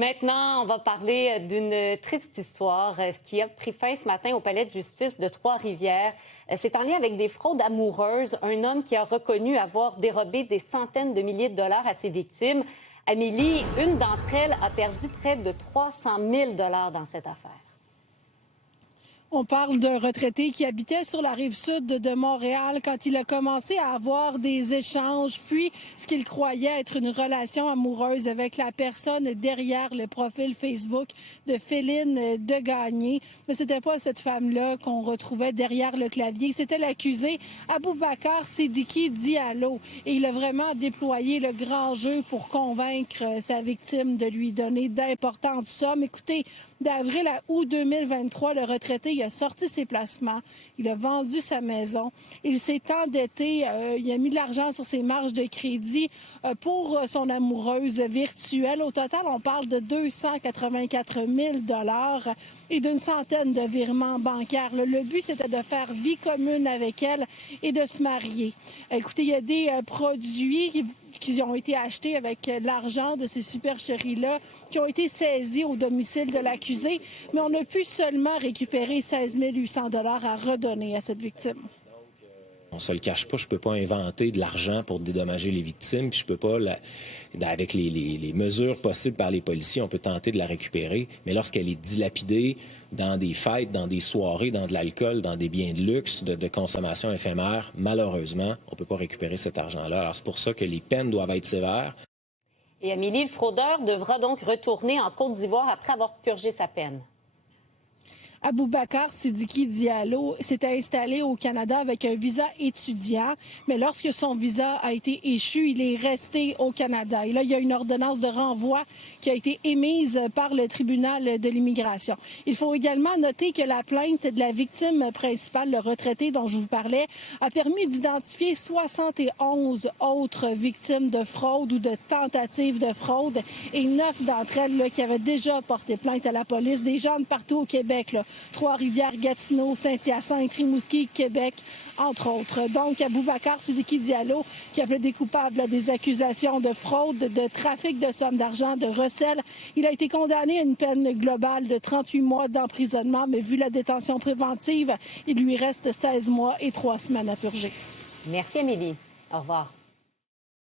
Maintenant, on va parler d'une triste histoire qui a pris fin ce matin au palais de justice de Trois-Rivières. C'est en lien avec des fraudes amoureuses. Un homme qui a reconnu avoir dérobé des centaines de milliers de dollars à ses victimes. Amélie, une d'entre elles a perdu près de 300 000 $ dans cette affaire. On parle d'un retraité qui habitait sur la rive sud de Montréal quand il a commencé à avoir des échanges, puis ce qu'il croyait être une relation amoureuse avec la personne derrière le profil Facebook de Féline Degagné. Mais c'était pas cette femme-là qu'on retrouvait derrière le clavier. C'était l'accusé Aboubacar Sidiki Diallo. Et il a vraiment déployé le grand jeu pour convaincre sa victime de lui donner d'importantes sommes. Écoutez, d'avril à août 2023, le retraité a sorti ses placements, il a vendu sa maison, il s'est endetté, il a mis de l'argent sur ses marges de crédit pour son amoureuse virtuelle. Au total, on parle de 284 000 $ et d'une centaine de virements bancaires. Le but, c'était de faire vie commune avec elle et de se marier. Écoutez, il y a des produits qui ont été achetés avec l'argent de ces supercheries-là, qui ont été saisis au domicile de l'accusé, mais on a pu seulement récupérer 16 800 $ à redonner à cette victime. On ne se le cache pas, je ne peux pas inventer de l'argent pour dédommager les victimes, puis je peux pas, avec les mesures possibles par les policiers, on peut tenter de la récupérer, mais lorsqu'elle est dilapidée dans des fêtes, dans des soirées, dans de l'alcool, dans des biens de luxe, de consommation éphémère, malheureusement, on ne peut pas récupérer cet argent-là. Alors c'est pour ça que les peines doivent être sévères. Et Amélie, le fraudeur devra donc retourner en Côte d'Ivoire après avoir purgé sa peine. Aboubacar Sidiki Diallo s'était installé au Canada avec un visa étudiant, mais lorsque son visa a été échu, il est resté au Canada. Et là, il y a une ordonnance de renvoi qui a été émise par le tribunal de l'immigration. Il faut également noter que la plainte de la victime principale, le retraité dont je vous parlais, a permis d'identifier 71 autres victimes de fraude ou de tentatives de fraude et 9 d'entre elles là, qui avaient déjà porté plainte à la police, des gens de partout au Québec, là. Trois-Rivières, Gatineau, Saint-Hyacinthe, Rimouski, Québec, entre autres. Donc, Aboubacar Sidiki Diallo, qui a plaidé coupable des accusations de fraude, de trafic de sommes d'argent, de recel. Il a été condamné à une peine globale de 38 mois d'emprisonnement, mais vu la détention préventive, il lui reste 16 mois et 3 semaines à purger. Merci, Amélie. Au revoir.